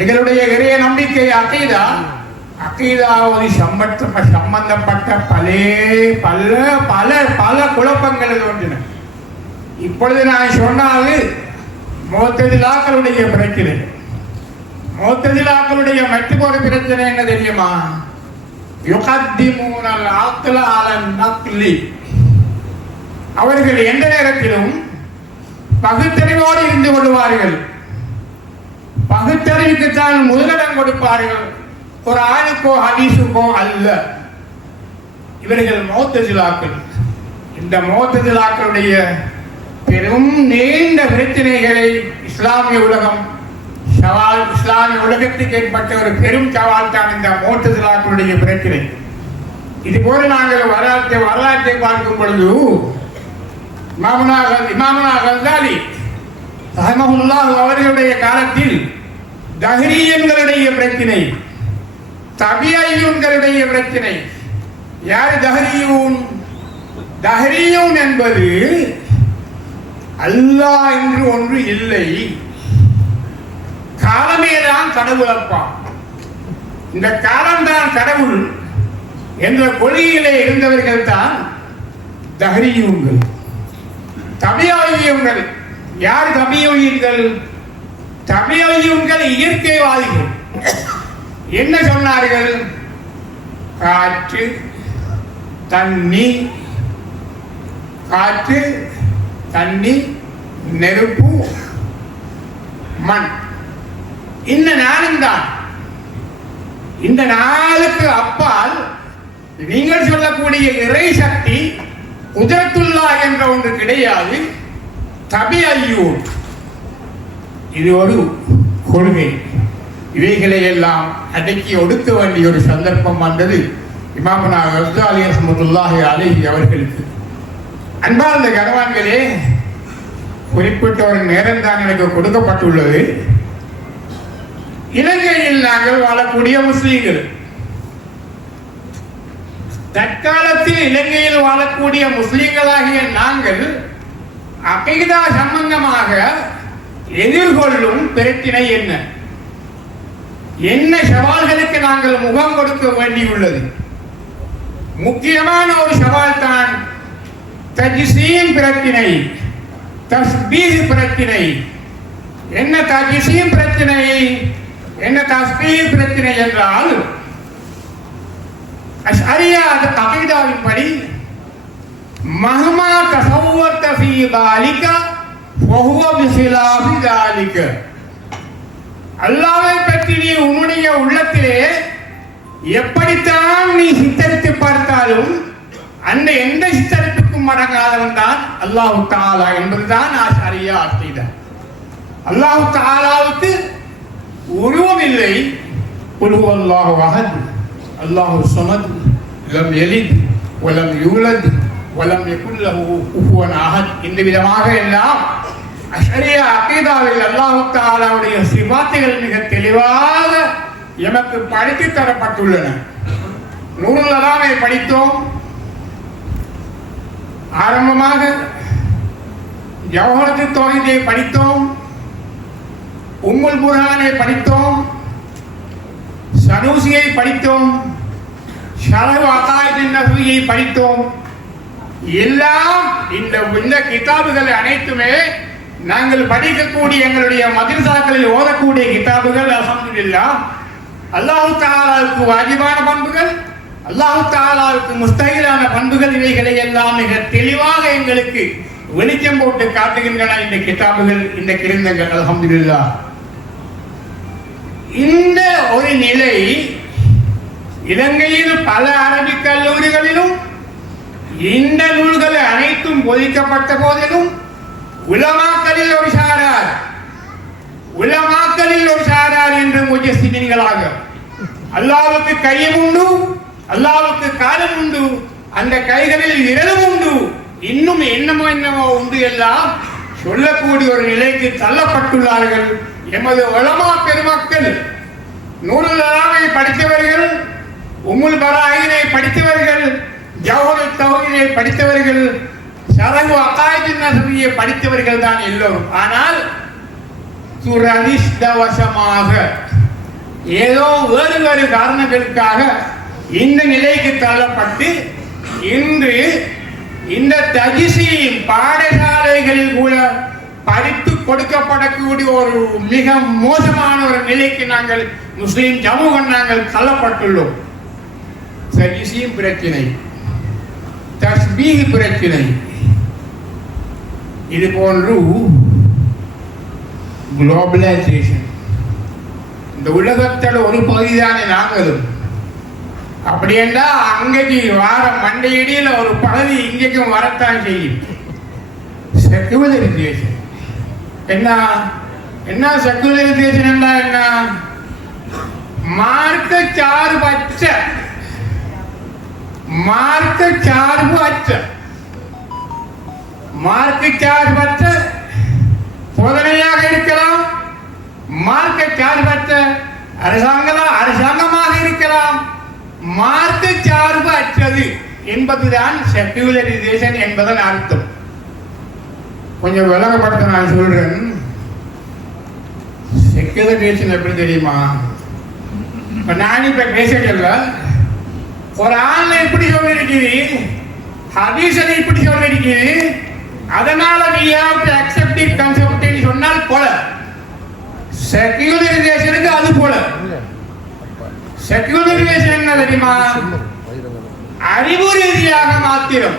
எங்களுடைய இறைய நம்பிக்கை அகீதா, அகீதாவோடு சம்பந்தப்பட்ட பல பல பல குழப்பங்கள் தோன்றின. இப்பொழுது நான் சொன்னாது முஅ்தஸிலாக்களுடைய பிரச்சனை. முஅ்தஸிலாக்களுடைய மற்றொரு பிரச்சனை என்ன தெரியுமா? யுகத்திமூனல் அக்ல அலன் நக்லி. அவர்கள் எந்த நேரத்திலும் பகுத்தறிவோடு இருந்து கொள்வார்கள். பகுத்தறிவுக்குத்தான் முதலிடம் கொடுப்பார்கள், குர்ஆனுக்கோ ஹதீஸுக்கோ அல்ல. இவர்கள் முஅ்தஸிலாக்கள். இந்த முஅ்தஸிலாக்களுடைய பெரும் நீண்ட பிரச்சனைகளை இஸ்லாமிய உலகம் சவால், இஸ்லாமிய உலகத்துக்கு ஏற்பட்ட ஒரு பெரும் சவால் தான் இந்த முஅ்தஸிலாக்களுடைய பிரச்சனை. இதுபோல நாங்கள் வரலாற்றை பார்க்கும் பொழுது இமாமுனா கஸ்ஸாலி ரஹ்மஹுல்லாஹ் அவர்களுடைய காலத்தில் தஹ்ரியன்களுடைய பிரச்சனை, தபியையுன்களுடைய பிரச்சனை. யார் தஹ்ரியூன்? தஹ்ரியூன் என்பது அல்லாஹ் என்று ஒன்று இல்லை, காலமே தான் கடவுள் அப்பா, இந்த காலம்தான் கடவுள் என்ற கொள்கையிலே இருந்தவர்கள் தான் தஹ்ரியூன்கள். தபியையுன்கள் யார்? தபியையுன்கள் இயற்கைவாதிகள். என்ன சொன்னார்கள்? காற்று, தண்ணி, நெருப்பு, மண், இந்த நாளும் தான். இந்த நாளுக்கு அப்பால் நீங்கள் சொல்லக்கூடிய இறை சக்தி குதரத்துல்லாஹ் என்ற ஒன்று கிடையாது. தபியையூன் இது ஒரு கொள்கை. இவைகளை எல்லாம் அடக்கி ஒடுக்க வேண்டிய ஒரு சந்தர்ப்பம் வந்தது இமாமுனா கஸ்ஸாலி ரஹ்மத்துல்லாஹி அலைஹி அவர்களுக்கு. அன்பார்ந்த கனவான்களே, குறிப்பிட்ட ஒரு நேரம் தான் எனக்கு கொடுக்கப்பட்டுள்ளது. இலங்கையில் நாங்கள் வாழக்கூடிய முஸ்லீம்கள், தற்காலத்தில் இலங்கையில் வாழக்கூடிய முஸ்லீம்களாகிய நாங்கள் அகீதா சம்பந்தமாக எதிர்கொள்ளும் பிரச்சனை என்ன? என்ன சவால்களுக்கு நாங்கள் முகம் கொடுக்க வேண்டியுள்ளது? முக்கியமான ஒரு சவால் தான் தஜ்சீம் பிரச்சனை, தஸ்பீஹ் பிரச்சனை. என்ன தஜ்சீம் பிரச்சனை, என்ன தஸ்பீஹ் பிரச்சனை என்றால், அஷ்அரியா அகீதாவின் படி மஹ்மா தஸவ்வர்த ஃபீ தாலிக வஹுவ பிஹிலாஃபி தாலிக. அல்லாஹ்வை பற்றி நீ உன்னுடைய உள்ளத்திலே எப்படித்தான் நீ சித்தரித்து பார்த்தாலும் அந்த எந்த சித்தரிப்புக்கும் மடங்காதவன் தான் அல்லாஹ் தஆலா என்பதுதான் அஷ்அரியா அகீதா. அல்லாஹ் தஆலாவுக்கு உருவம் இல்லை. குல் ஹுவல்லாஹு அஹத் அல்லாஹு ஸமத் லம் யலித் வலம் யூலத் வலம் யகுல் லஹு குஃபுவன் அஹத். இந்த விதமாக எல்லாம் அஷ்அரியா அகீதாவில் அல்லாஹ் தஆலாவுடைய சிஃபாத்துகள் மிக தெளிவாக எமக்கு படித்து தரப்பட்டுள்ளன. நூருல் அலாமை படித்தோம். ஆரம்பமாக ஜவஹரத்து தௌஹீதை படித்தோம், உம்முல் புர்ஹானை படித்தோம், சனூசியை படித்தோம், ஷரஹ் அகாயிதின் நஹ்வியை படித்தோம். எல்லாம் இந்த கிதாபுகள் அனைத்துமே நாங்கள் படிக்கக்கூடிய எங்களுடைய மதரசாக்களில் ஓதக்கூடிய கிதாபுகள். அல்ஹம்துலில்லாஹ், அல்லாஹ் தஆலாவுக்கு வாஜிபான பண்புகள், அல்லாஹ் தஆலாவுக்கு முஸ்தஹிலான பண்புகள், இவைகளை எல்லாம் மிக தெளிவாக எங்களுக்கு வெளிச்சம் போட்டு காட்டுகின்றன இந்த கிதாபுகள், இந்த கிரந்தங்கள். அல்ஹம்துலில்லாஹ். இந்த ஒரு நிலை இலங்கையில் பல அரபிக் கல்லூரிகளிலும் இந்த நூல்கள் அனைத்தும் போதிக்கப்பட்ட போதிலும் உலமாக்களில் ஒரு சாரார் என்று முஜஸ்ஸிமீன்களாக அல்லாஹ்வுக்கு கையும் உண்டு, அல்லாஹ்வுக்கு காலும் உண்டு, அந்த கைகளில் விரலும் உண்டு, இன்னும் என்னமோ உண்டு எல்லாம் சொல்லக்கூடிய ஒரு நிலைக்கு தள்ளப்பட்டுள்ளார்கள் எமது உலமா பெருமக்கள். நூருல் அலாமை படித்தவர்கள், உம்முல் பராஹீனை படித்தவர்கள், ஜவஹரத் தௌஹீதை படித்தவர்கள், ஷரஹ் அகாயிதின் நஹ்வியை படித்தவர்கள் தான் எல்லோரும். ஆனால் துரதிஷ்டவசமாக ஏதோ வேறு வேறு காரணங்களுக்காக இந்த நிலைக்கு தள்ளப்பட்டு இன்று இந்த தஜிசீம் பாடசாலைகளில் கூட படித்து கொடுக்கப்படக்கூடிய ஒரு மிக மோசமான ஒரு நிலைக்கு நாங்கள் முஸ்லிம் சமூகம் நாங்கள் தள்ளப்பட்டுள்ளோம். தஜிசீம் பிரச்சனை, தஸ்பீஹ் பிரச்சனை, இது போன்று குளோபலைசேஷன், இந்த உலகத்தோட ஒரு பகுதிதானே நாங்களும். அப்படி என்றால் அங்கேக்கு வார மண்டையடியில் ஒரு பகுதி இங்கேக்கும் வரத்தான் செய்யும். செக்குலரைசேஷன் என்ன? என்ன செக்குலரைசேஷன் என்ன? மார்க்க சார்பற்ற போதனையாக இருக்கலாம், மார்க்க சார்பற்ற அரசாங்கமாக இருக்கலாம். மார்க்க சார்பு அற்றது என்பதுதான் செக்குலரைசேஷன் என்பதன் அர்த்தம். கொஞ்சம் விளங்கப்படுத்த நான் சொல்றேன். செக்குலரைசேஷன் எப்படி தெரியுமா? இப்ப நான் இப்ப பேசல, ஒரு ஆள் இப்படி சொல்லிருக்குது, ஹதீஸில் இப்படி சொல்லிருக்குது, அதனால we have to accept it concept சொன்னால் போல. செக்குலரைசேஷனுக்கு அது போல. செக்குலரைசேஷன் என்ன தெரியுமா? அறிவு ரீதியாக மாத்திரம்,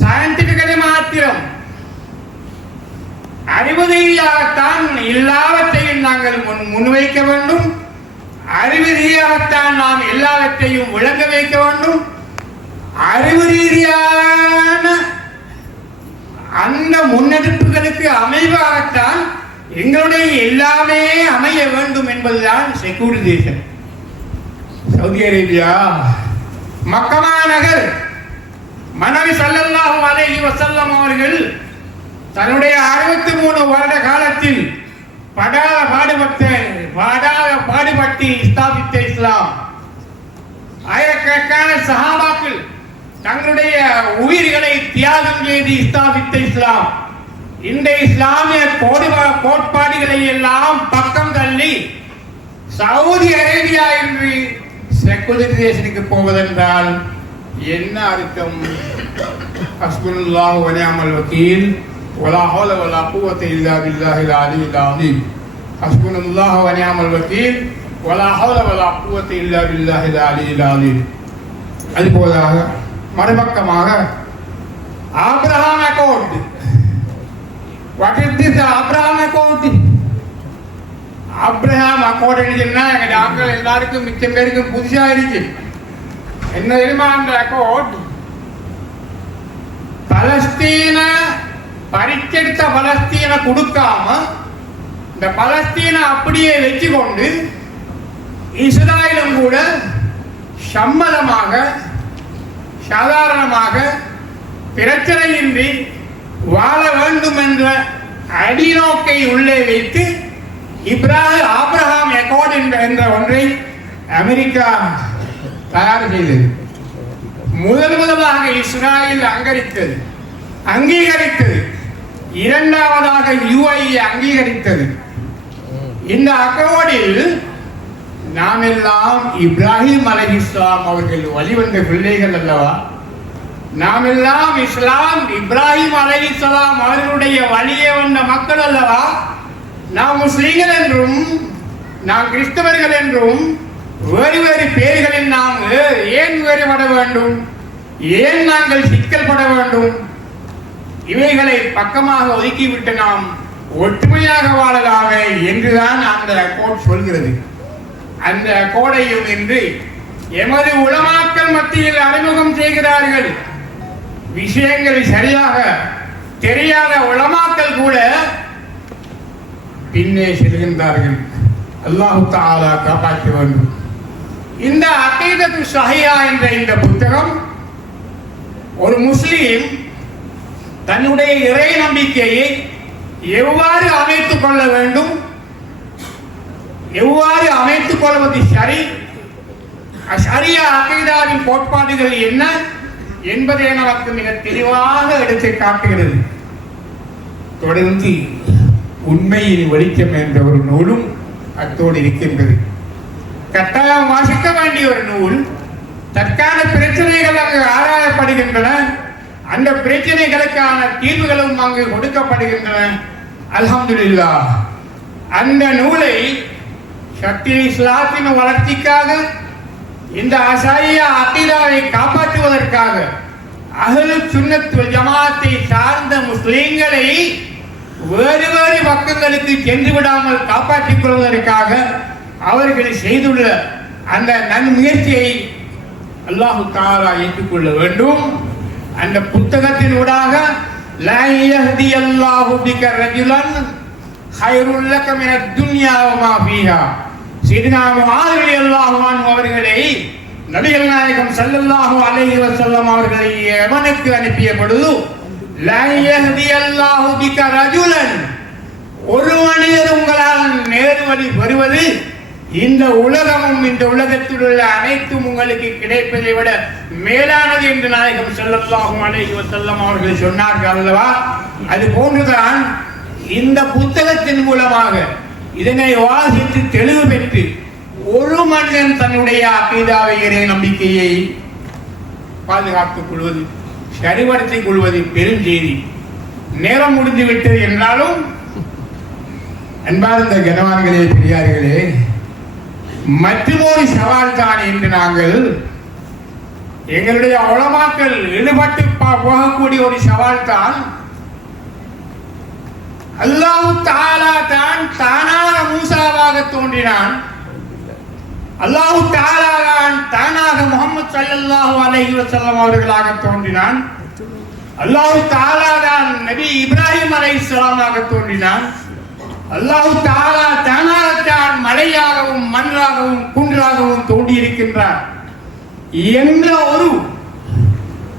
சயின்டிபிக்கலி மாத்திரம், அறிவு ரீதியாகத்தான் எல்லாவற்றையும் நாங்கள் முன்வைக்க வேண்டும். அறிவு ரீதியாகத்தான் நாம் எல்லாவற்றையும் விளங்க வைக்க வேண்டும். அறிவு ரீதியான அந்த முன்னெடுப்புகளுக்கு அமைவாகத்தான் எங்களுடைய எல்லாமே அமைய வேண்டும் என்பதுதான் செக்குலரைசேஷன். சவுதி அரேபியா மக்கா நகர் மனைவி ஸல்லல்லாஹு அலைஹி வஸல்லம் அவர்கள் தன்னுடைய 63 வருட காலத்தில் படாத பாடுபட்டு ஸ்தாபித்த இஸ்லாம். ஆயிரக்கணக்கான சஹாபாக்கள் தங்களுடைய உயிர்களை தியாகம் செய்து ஸ்தாபித்த இஸ்லாம். இந்த இஸ்லாமிய கோட்பாடுகளை எல்லாம் பக்கம் தள்ளி சவுதி அரேபியா என்று செக்குலரைசேஷனுக்கு போவதென்றால் என்ன அர்த்தம்? ஹஸ்புனல்லாஹு வ நிஅமல் வக்கீல் வலா ஹவ்ல வலா குவத்த இல்லா பில்லாஹில் அலியில் அஸீம். ஹஸ்புனல்லாஹு வ நிஅமல் வக்கீல் வலா ஹவ்ல வலா குவத்த இல்லா பில்லாஹில் அலியில் அஸீம். அதுபோதாக மறுபக்கமாக Abraham account. What is this Abraham account? Abraham account என்ன? எங்க ஆட்கள் எல்லாருக்கும் மிச்சம் பேருக்கும் புதுசா இருக்கு. என்ன தெரியுமா அந்த அக்கவுண்ட்? பலஸ்தீன பறிச்செடுத்த பலஸ்தீன கொடுக்காம இந்த பலஸ்தீன அப்படியே வச்சு கொண்டு இஸ்ராயலும் கூட சம்மதமாக சாதாரணமாக பிரச்சனையின்றி வாழ வேண்டும் என்ற அடிநோக்கை உள்ளே வைத்து ஆபிரகாம் அக்கவுண்ட் என்ற ஒன்றை அமெரிக்கா தயார் செய்தது. முதலாக இஸ்ராயல் அங்கீகரித்தது. இரண்டாவதாக UAE அங்கீகரித்தது. இந்த அக்கவுண்டில் நாம் எல்லாம் இப்ராஹிம் அலைஹிஸ்ஸலாம் அவர்கள் வழிவந்த பிள்ளைகள் அல்லவா? நாம் எல்லாம் இப்ராஹிம் அலைஹிஸ்ஸலாம் அவர்களுடைய வழியே வந்த மக்கள் அல்லவா? நாம் முஸ்லிம்கள் என்றும் நாம் கிறிஸ்தவர்கள் என்றும் வேறு வேறு பெயர்களில் நாம் ஏன் வேறுபட வேண்டும்? ஏன் நாங்கள் சிக்கல் பட வேண்டும்? இவைகளை பக்கமாக ஒதுக்கிவிட்டு நாம் ஒற்றுமையாக வாழலாமே என்றுதான் அந்த கோட் சொல்கிறது. அந்த கோடையும் இன்று எமது உலமாக்கள் மத்தியில் அறிமுகம் செய்கிறார்கள். விஷயங்கள் சரியாக தெரியாத உலமாக்கள் கூட பின்னே செல்கின்றார்கள். அல்லாஹ் தஆலா காப்பாற்ற வேண்டும். இந்த அகீதத்து ஸஹீஹா என்ற இந்த புத்தகம் ஒரு முஸ்லிம் தன்னுடைய இறை நம்பிக்கையை எவ்வாறு அமைத்துக் கொள்ள வேண்டும், எவ்வாறு அமைத்துக் கொள்வது சரி, ஷரியா அகீதாவின் கோட்பாடுகள் என்ன என்பதை நமக்கு மிக தெளிவாக எடுத்து காட்டுகிறது. தொடர்ந்து உண்மையின் வெளிச்சம் என்ற ஒரு நூலும் அத்தோடு இருக்கின்றது. கட்டாயம் வாசிக்க வேண்டிய ஒரு நூல். தற்கால பிரச்சனைகள் அங்கு ஆராயப்படுகின்றன. அந்த பிரச்சனைகளுக்கான தீர்வுகளும் அங்கு கொடுக்கப்படுகின்றன. அல்ஹம்துலில்லாஹ். அந்த நூலை சக்தி இஸ்லாத்தின் வளர்ச்சிக்காக, இந்த அஷாரியா அகீதாவை காப்பாற்றுவதற்காக, அஹ்லு சுன்னத் வல் ஜமாஅத்தை சார்ந்த முஸ்லிம்களை வேறு வேறு பக்கங்களுக்கு சென்று விடாமல் காப்பாற்றிக் கொள்வதற்காக அவர்கள் செய்துள்ள அந்த நன்முயற்சியை அல்லாஹு தஆலா ஏற்றுக்கொள்ள வேண்டும். அந்த புத்தகத்தின் ஊடாக லா யஹ்தி அல்லாஹு பிக ரஜுலன் ஹைருல் லக மினத் துன்யா வ மா ஃபீஹா. சையதுனா முஆத் ரலியல்லாஹு அன்ஹு அவர்களை நபிகள் நாயகம் ஸல்லல்லாஹு அலைஹி வஸல்லம் அவர்களை யமனுக்கு அனுப்பிய பொழுது லா யஹ்தி அல்லாஹு பிக ரஜுலன், ஒரு மனிதர் உங்களால் நேர்வழி வருவது இந்த உலகமும் இந்த உலகத்தில் உள்ள அனைத்தும் உங்களுக்கு கிடைப்பதை விட மேலானது என்று நாயகம் ஸல்லல்லாஹு அலைஹி வஸல்லம் அவர்கள் சொன்னார்கள் அல்லவா? அது போன்றுதான் இந்த புத்தகத்தின் மூலமாக இதனை வாசித்து தெளிவு பெற்று ஒரு மனிதன் தன்னுடைய அகீதாவை, இறை நம்பிக்கையை பாதுகாத்துக் கொள்வது, சரிபடுத்திக் கொள்வது பெருஞ்செய்தி. நேரம் முடிந்து விட்டது என்றாலும் அன்பார்ந்த கனவான்களே, பெரியார்களே, மற்றொரு சவால் தான் என்று நாங்கள் எங்களுடைய உலமாக்கள் ஈடுபட்டு போகக்கூடிய ஒரு சவால் தான். அல்லாஹ் தஆலா தான் தானாக மூசாவாக தோன்றினான். அல்லாஹ் தஆலா தான் தானாக முஹம்மது ஸல்லல்லாஹு அலைஹி வஸல்லம் அவர்களாக தோன்றினான். அல்லாஹ் தஆலா தான் நபி இப்ராஹிம் அலைஹிஸ்ஸலாமாக தோன்றினான். அல்லாஹ் தஆலா தானாகத்தான் மலையாகவும் மண்ணாகவும் குன்றாகவும் தோன்றி இருக்கின்றார் என்ற ஒரு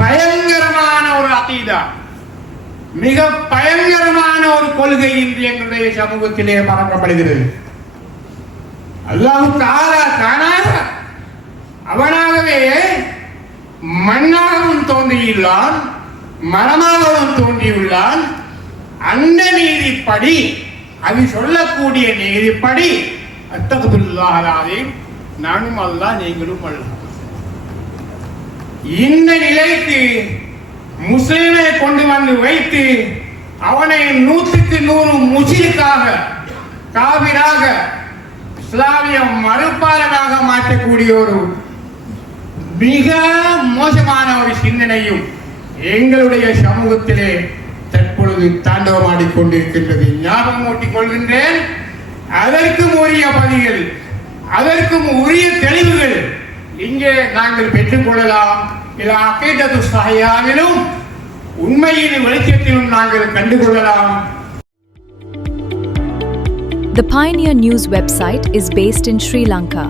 பயங்கரமான ஒரு அகீதா, மிக பயங்கரமான ஒரு கொள்கை இன்று எங்களுடைய சமூகத்திலே பரப்பப்படுகிறது. அல்லாஹ் தஆலா தானாக அவனாகவே மண்ணாகவும் தோன்றியுள்ளான், மரமாகவும் தோன்றியுள்ளான். அந்த நீதிப்படி, அது சொல்லக்கூடிய நீதிப்படி அஸ்தக்ஃபிருல்லாஹ் அல்-அஸீம், நானும் அல்லாஹ் நீங்களும் அல்லாஹ், இந்த நிலைக்கு முஸ்லிமை கொண்டு வந்து வைத்து அவனை 100க்கு 100 முஸ்லிக்காக, காபிராக, இஸ்லாமிய மறுப்பாளராக மாற்றக்கூடிய ஒரு மிக மோசமான ஒரு சிந்தனையும் எங்களுடைய சமூகத்திலே தற்பொழுது தாண்டவமாடிக்கொண்டிருக்கின்றது. ஞாபகம் ஊட்டிக் கொள்கின்றேன். அதற்கும் உரிய பதிகள், அதற்கும் உரிய தெளிவுகள் இங்கே நாங்கள் பெற்றுக் கொள்ளலாம். அகீதத்து ஸஹீஹாவிலும் உண்மையின் வெளிச்சத்திலும் நாங்கள் கண்டுகொள்ளலாம். The Pioneer News website is based in Sri Lanka.